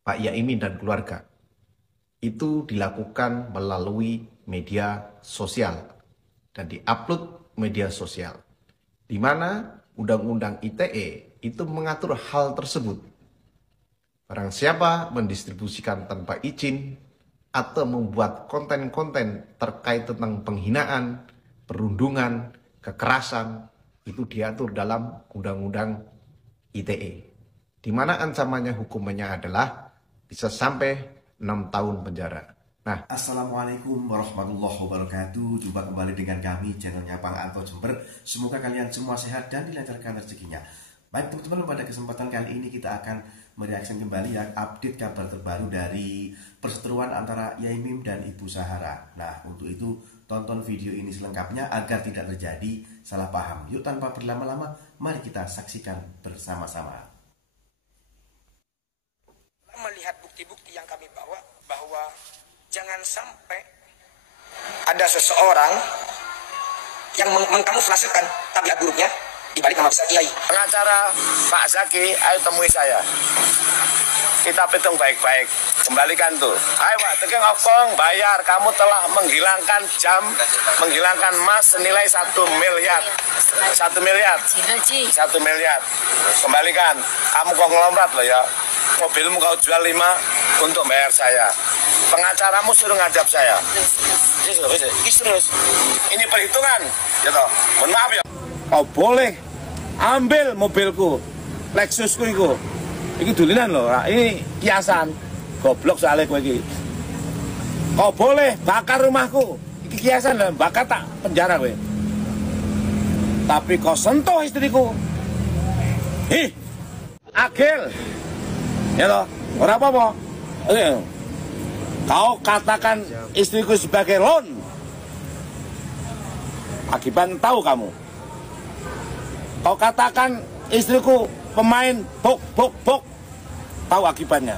Pak Yaimin dan keluarga itu dilakukan melalui media sosial dan diupload media sosial, di mana Undang-Undang ITE itu mengatur hal tersebut. Barang siapa mendistribusikan tanpa izin atau membuat konten-konten terkait tentang penghinaan, perundungan, kekerasan, itu diatur dalam Undang-Undang ITE, di mana ancamannya hukumannya adalah bisa sampai 6 tahun penjara. Nah, Assalamualaikum warahmatullahi wabarakatuh. Jumpa kembali dengan kami, channelnya Bang Anto Jember. Semoga kalian semua sehat dan dilancarkan rezekinya. Baik teman-teman, pada kesempatan kali ini kita akan mereaksi kembali ya update kabar terbaru dari perseteruan antara Yaimin dan Ibu Sahara. Nah, untuk itu tonton video ini selengkapnya agar tidak terjadi salah paham. Yuk tanpa berlama-lama, mari kita saksikan bersama-sama. Melihat bukti-bukti yang kami bawa, bahwa jangan sampai ada seseorang yang mengkamuflasekan tabiat buruknya dibalik nama besar kiai. Pengacara Pak Zaki, ayo temui saya. Kita hitung baik-baik. Kembalikan tuh. Ayo Pak, tegang okong, bayar. Kamu telah menghilangkan jam, menghilangkan emas senilai 1 miliar. 1 miliar. 1 miliar. Kembalikan. Kamu konglomerat loh ya. Mobilmu kau jual 5 untuk bayar saya. Pengacaramu suruh ngadap saya. Terus. Ini perhitungan. Gitu. Mohon maaf ya. Kau boleh ambil mobilku, Lexusku itu. Ini dulinan loh. Ini kiasan. Goblok soalnya gue ini. Kau boleh bakar rumahku. Ini kiasan dan bakar tak penjara gue. Tapi kau sentuh istriku. Ih, Agil. Ya toh, ora apa-apa. Kau katakan istriku sebagai lon. Akibat tahu kamu. Kau katakan istriku pemain bok. Tahu akibatnya.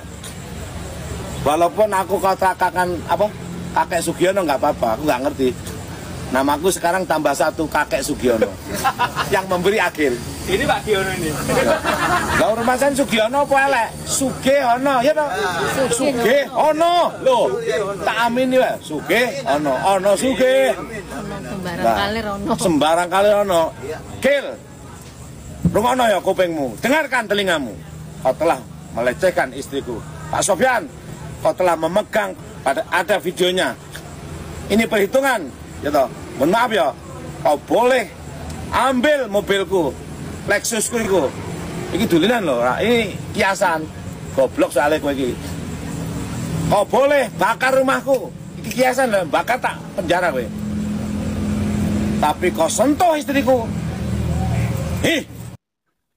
Walaupun aku kau katakan apa? Kakek Sugiono nggak apa-apa, aku nggak ngerti. Namaku sekarang tambah 1 Kakek Sugiono. Yang memberi Agil. Ini Pak Giono ini. Lah rumasan Sugiono apa elek? Sugiono, ya toh? Sugiono. Loh, tak amini wae. Sugiono, ono sugih. Sembarang kali rono. Sembarang kali ono. Gil. Rungokno ya kupingmu, dengarkan telingamu. Kau telah melecehkan istriku. Pak Sofyan, kau telah memegang ada videonya. Ini perhitungan, ya toh. Mohon maaf ya. Kau boleh ambil mobilku, Lexusku itu. Ini dulinan loh. Ini kiasan. Goblok soalnya gue ini. Kau boleh bakar rumahku. Ini kiasan dan bakar tak penjara gue. Tapi kau sentuh istriku. Ih.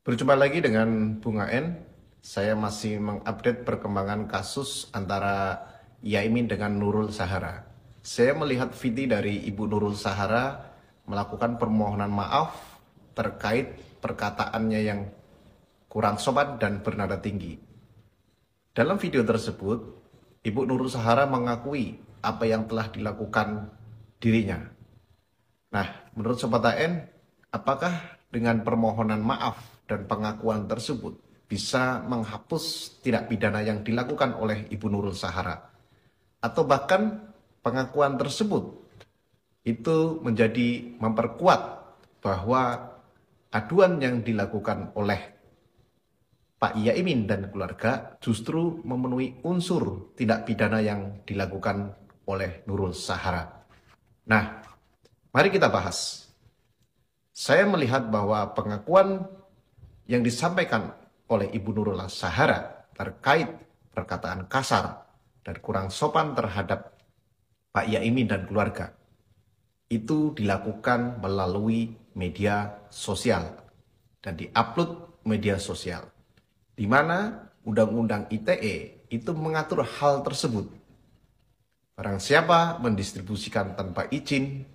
berjumpa lagi dengan Bunga N. Saya masih mengupdate perkembangan kasus antara Yaimin dengan Nurul Sahara. Saya melihat video dari Ibu Nurul Sahara melakukan permohonan maaf terkait perkataannya yang kurang sopan dan bernada tinggi. Dalam video tersebut, Ibu Nurul Sahara mengakui apa yang telah dilakukan dirinya. Nah, menurut Sobat AN, apakah dengan permohonan maaf dan pengakuan tersebut bisa menghapus tindak pidana yang dilakukan oleh Ibu Nurul Sahara? Atau bahkan pengakuan tersebut itu menjadi memperkuat bahwa aduan yang dilakukan oleh Pak Yaimin dan keluarga justru memenuhi unsur tindak pidana yang dilakukan oleh Nurul Sahara. Nah, mari kita bahas. Saya melihat bahwa pengakuan yang disampaikan oleh Ibu Nurul Sahara terkait perkataan kasar dan kurang sopan terhadap Pak Yaimin dan keluarga itu dilakukan melalui media sosial dan diupload media sosial, di mana Undang-Undang ITE itu mengatur hal tersebut. Barang siapa mendistribusikan tanpa izin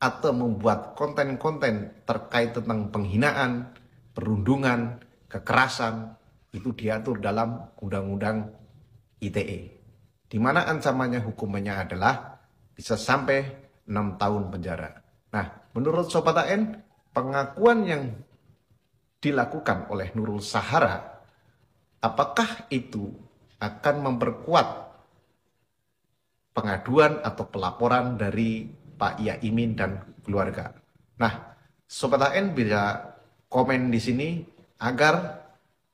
atau membuat konten-konten terkait tentang penghinaan, perundungan, kekerasan, itu diatur dalam Undang-Undang ITE, di mana ancamannya hukumannya adalah bisa sampai 6 tahun penjara. Nah, menurut Sobat AN, pengakuan yang dilakukan oleh Nurul Sahara, apakah itu akan memperkuat pengaduan atau pelaporan dari Pak Yaimin dan keluarga. Nah, Sobat HN bisa komen di sini agar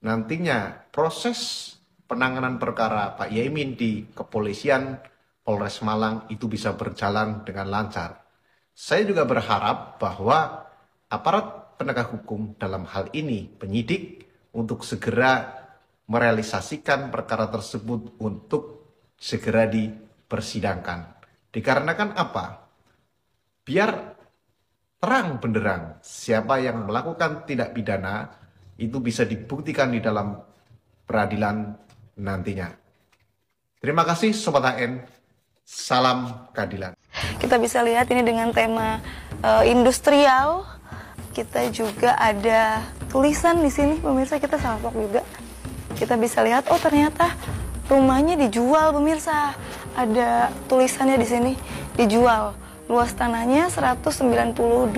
nantinya proses penanganan perkara Pak Yaimin di kepolisian Polres Malang itu bisa berjalan dengan lancar. Saya juga berharap bahwa aparat penegak hukum dalam hal ini, penyidik, untuk segera merealisasikan perkara tersebut untuk segera dipersidangkan. Dikarenakan apa? Biar terang benderang siapa yang melakukan tindak pidana itu bisa dibuktikan di dalam peradilan nantinya. Terima kasih Sobat HN, salam keadilan. Kita bisa lihat ini dengan tema industrial. Kita juga ada tulisan di sini, pemirsa, kita salvok juga. Kita bisa lihat, oh ternyata rumahnya dijual, pemirsa. Ada tulisannya di sini, dijual. Luas tanahnya 192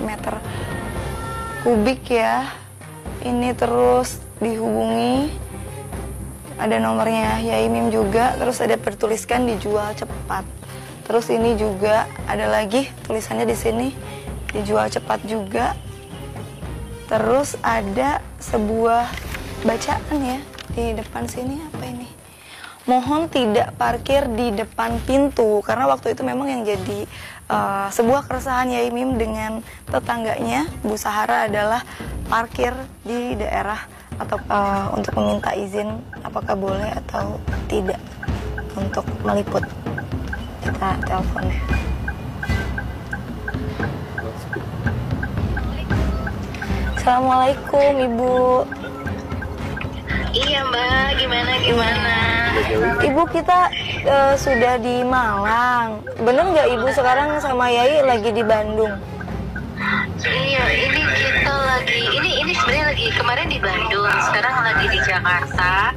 meter kubik ya. Ini terus dihubungi. Ada nomornya Yaimin juga. Terus ada bertuliskan dijual cepat. Terus ini juga ada lagi tulisannya di sini, dijual cepat juga. Terus ada sebuah bacaan ya di depan sini, apa ini? Mohon tidak parkir di depan pintu, karena waktu itu memang yang jadi sebuah keresahan Yaimin dengan tetangganya Bu Sahara adalah parkir di daerah atau untuk meminta izin apakah boleh atau tidak untuk meliput. Kita telepon ya. Assalamualaikum Ibu. Iya Mbak, gimana? Ibu, kita sudah di Malang. Bener nggak Ibu sekarang sama Yai lagi di Bandung? Iya, ini kita lagi, ini sebenarnya lagi kemarin di Bandung, sekarang lagi di Jakarta.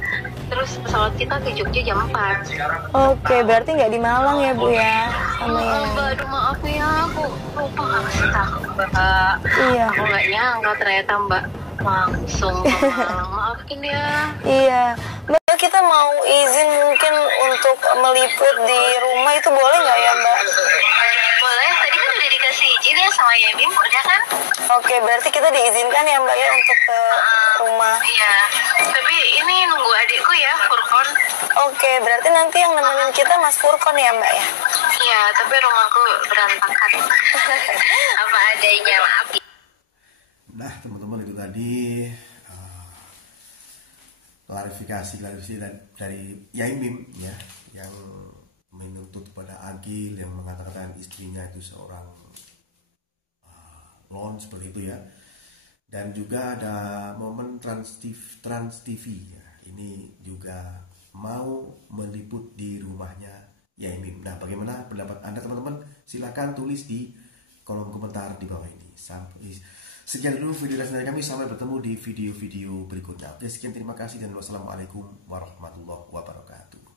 Terus pesawat kita ke Jogja jam 4. Oke, berarti nggak di Malang ya Bu ya? Sama Yai. Mbak, aduh maaf ya, aku lupa nggak kasih tahu Mbak. Iya. Aku nggak nyangka ternyata Mbak langsung ke Malang. Maafin ya. Iya. Mbak, kita mau izin mungkin untuk meliput di rumah, itu boleh nggak ya Mbak? Boleh, tadi kan udah dikasih izin ya sama Yamin, udah kan? Oke, berarti kita diizinkan ya Mbak ya untuk ke rumah. Iya, tapi ini nunggu adikku ya, Furkon. Oke, berarti nanti yang nemenin kita Mas Furkon ya Mbak ya? Iya, tapi rumahku berantakan. Apa adanya, maaf. Nah teman-teman, itu tadi klarifikasi dari Yaimin ya, yang menuntut kepada Agil yang mengatakan istrinya itu seorang lon seperti itu ya. Dan juga ada momen Trans TV ya, ini juga mau meliput di rumahnya Yaimin. Nah, bagaimana pendapat Anda teman-teman? Silakan tulis di kolom komentar di bawah ini. Sekian dulu video dari kami, sampai bertemu di video-video berikutnya. Oke, sekian, terima kasih dan wassalamualaikum warahmatullahi wabarakatuh.